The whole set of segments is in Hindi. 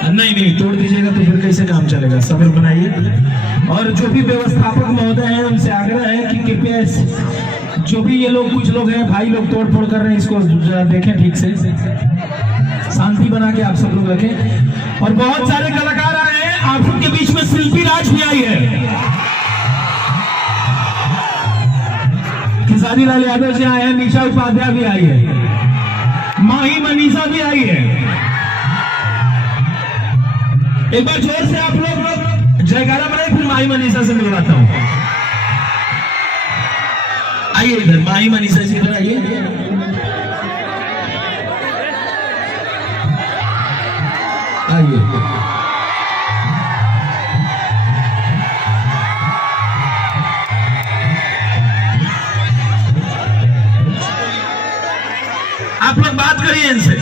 नहीं नहीं तोड़ दीजिएगा तो फिर कैसे काम चलेगा, सब्र बनाइए। और जो भी व्यवस्थापक महोदय हैं उनसे आग्रह है कि कृपया जो भी ये लोग कुछ लोग हैं भाई लोग तोड़ फोड़ कर रहे हैं इसको जरा देखें ठीक से, शांति बना के आप सब लोग रखें। और बहुत सारे कलाकार आए हैं, आप सबके बीच में शिल्पी राज भी आई है, खेसारी लाल यादव जी आए हैं, निशा उपाध्याय भी आई है, माही मनीषा भी आई है। एक बार जोर से आप लोग जयकारा बनाए, फिर माही मनीषा से मिलवाता हूं। आइए इधर, माही मनीषा जी इधर आइए। आइए आप लोग बात करिए इनसे।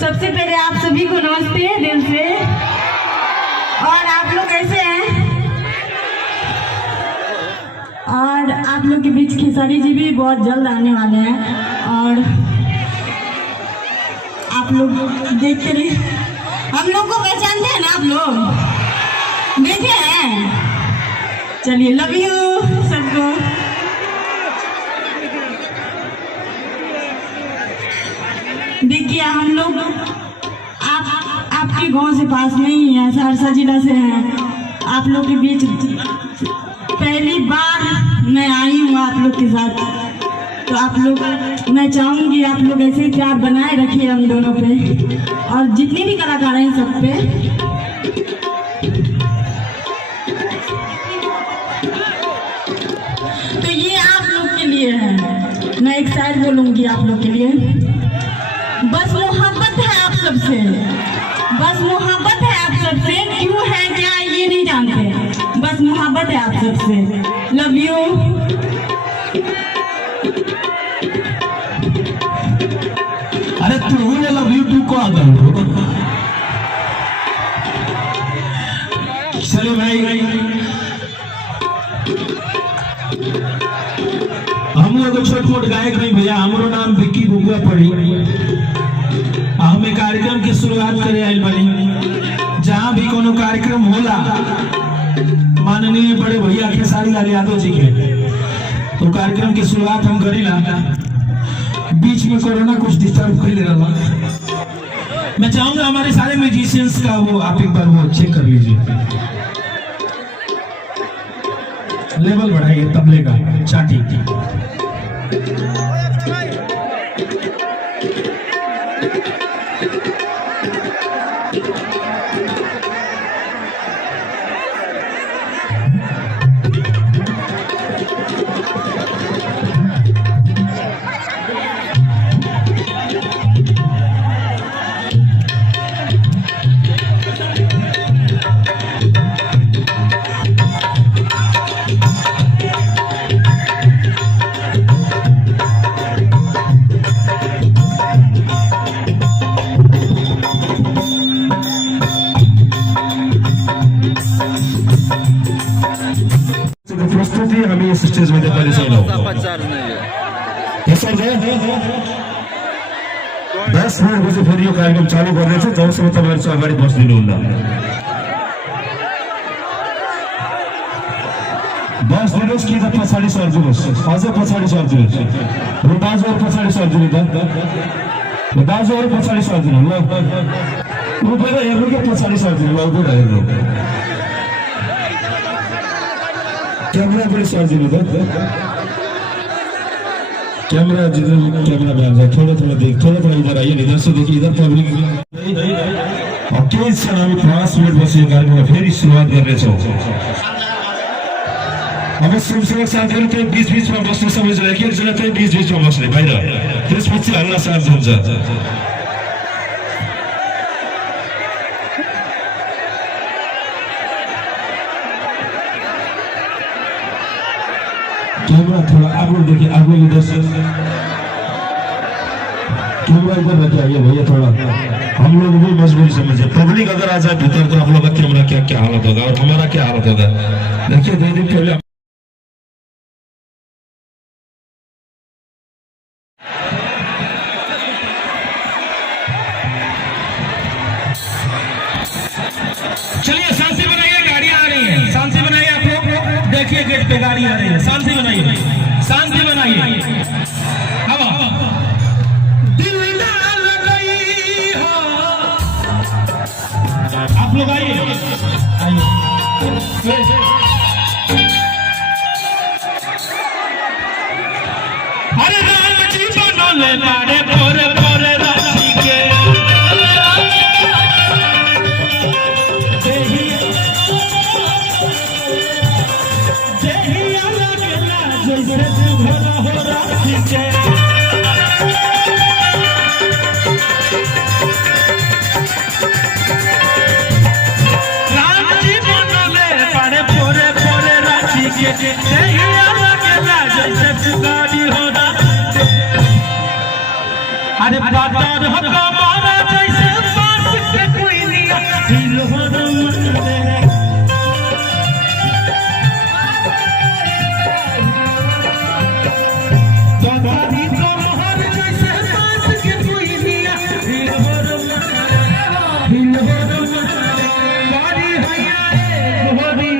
सबसे पहले आप सभी को नमस्ते दिल से। और आप लोग कैसे हैं? और आप लोग के बीच खेसारी जी भी बहुत जल्द आने वाले हैं और आप लोग देखते रहिए। हम लोग को पहचानते हैं ना आप लोग? देखे हैं? चलिए लव यू सबको। देखिए हम लोग आपके गांव से पास में ही है, सहरसा जिला से हैं। आप लोग के बीच पहली बार मैं आई हूँ आप लोग के साथ, तो आप लोग, मैं चाहूँगी आप लोग ऐसे ही प्यार बनाए रखिए हम दोनों पे और जितने भी कलाकार हैं सब पे। तो ये आप लोग के लिए है, मैं एक शायर बोलूँगी आप लोग के लिए। बस मोहब्बत है आप सबसे, बस मोहब्बत है आप सबसे, क्यों है क्या ये नहीं जानते, बस मोहब्बत है आप सबसे। Love you. अरे तू लव यू तू को आता हूँ। चलो भाई, हम लोग छोट मोट गायक नहीं भैया, हमारो नाम विक्की बुबुआ पड़ी। हमें कार्यक्रम की शुरुआत करे आइल बनी, जहाँ भी कोनो कार्यक्रम होला माननीय बड़े भैया खेसारी लाल यादव जी के, तो कार्यक्रम की शुरुआत हम करीला। बीच में कोरोना कुछ डिस्टर्ब कर ले रहा। मैं चाहूंगा हमारे सारे म्यूजिशियंस का वो आप एक बार वो चेक कर लीजिए, लेवल बढ़ाइए तबले का, चाटी की। प्रस्तुति हामी यस स्टेजमा देखाउने छैनौँ। 10 मिनटपछि फेरि यो कार्यक्रम चालू गर्दैछ, जबसम्म तपाईँहरू चाहिँ अगाडि बस्दिनुहुन्न। बस्दिनुहोस् कि त पछाडि सर्दिनुहोस्, अझ पछाडि सर्दिनुहोस्। र दाजुहरू पछाडि सर्दिनु त, दाजुहरू पछाडि सर्दिनु ल, उभिएर हेर्नु कि पछाडि सर्दिनु ल, उभिएर हेर्नु। कैमरा पर सर्दिनु त, कैमरा जिधर कैमरा मैन है थोड़ा थोड़ा देख, थोड़ा थोड़ा इधर आइए, इधर से देखिए, इधर पब्लिक। और केही क्षण हामी 5 मिनट पछि कार्यक्रम फेरि सुरुवात गर्नेछौँ। अब स्वयंसेवक साथीहरू चाहिँ बीच बीचमा बस्नु, सबैजना एक एकजना चाहिँ बीच बीचमा बस्ने बाहिर, त्यसपछि हल्ला सार्ज हुन्छ। कैमरा थोड़ा आगे देखिए, आगे इधर से कैमरा इधर रखे आइए भैया, थोड़ा हम लोग भी मजबूरी समझे। पब्लिक अगर आ जाए भीतर तो आप लोग का कैमरा क्या क्या हालत होगा और हमारा क्या हालत होगा। देखिए 2 दिन पहले गेट पे गाड़ी आ रही है, शांति बनाइए, शांति बनाइए। हवा दिल ना लगाई हो, आप लोग आइए आइए। अरे राम जी बनोले मारे पोरे पोरे राशि के देहिया लगेला जैसे घोड़ा हो राशि के। राम जी बनोले मारे पोरे पोरे राशि के देहिया लगेला जैसे गाड़ी हो। अरे बाजार हका मारा जैसे बांस के कोई निया दिल हो रमते बाजारी तो मोहर जैसे बांस के कोई निया दिल हो रमते बारी हैया रे होरी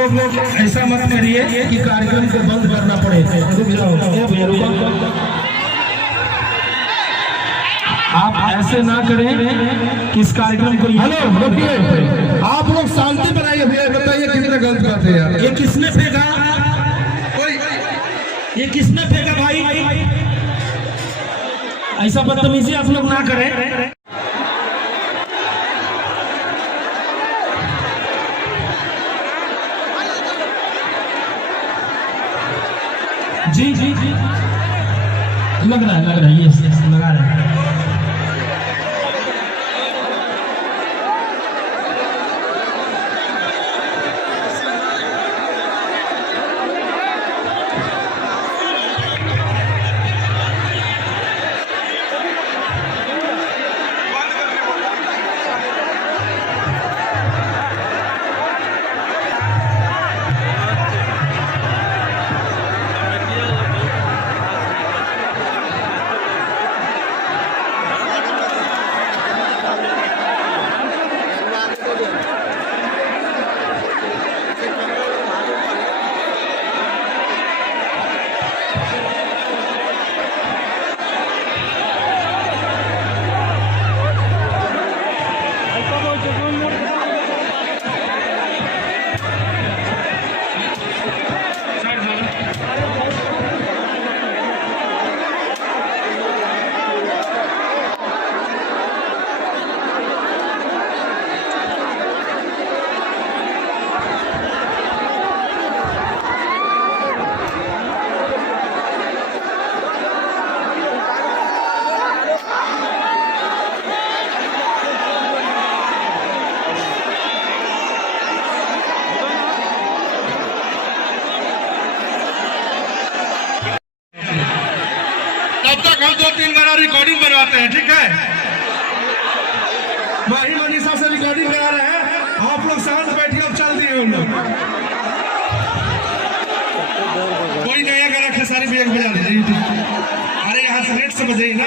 लोग ऐसा मत करिए कि कार्यक्रम को बंद करना पड़े। रुक जाओ भैया, रुको। आप ऐसे ना करें कि इस कार्यक्रम को। हेलो रुकिए, आप लोग शांति बनाइए भैया। बताइए कितने गलत बात है यार। ये किसने फेंका? ये किसने फेंका भाई? ऐसा बदतमीजी आप लोग ना करें। जी जी जी लग रहा है ये लगा रहा है। तक हम 2-3 बार रिकॉर्डिंग करवाते हैं, ठीक है? वही मनीषा से रिकॉर्डिंग करा रहे हैं, आप लोग शांत बैठिए, अब चल दिए उन लोग। कोई नया गाना खेसारी भी एक बजा दीजिए। अरे यहाँ से नेट से बजाइए ना,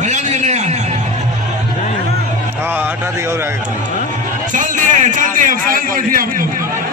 बजा दिए नया। हाँ हटा दिए और आगे चल दिए अब शांत बैठिए आप लोग।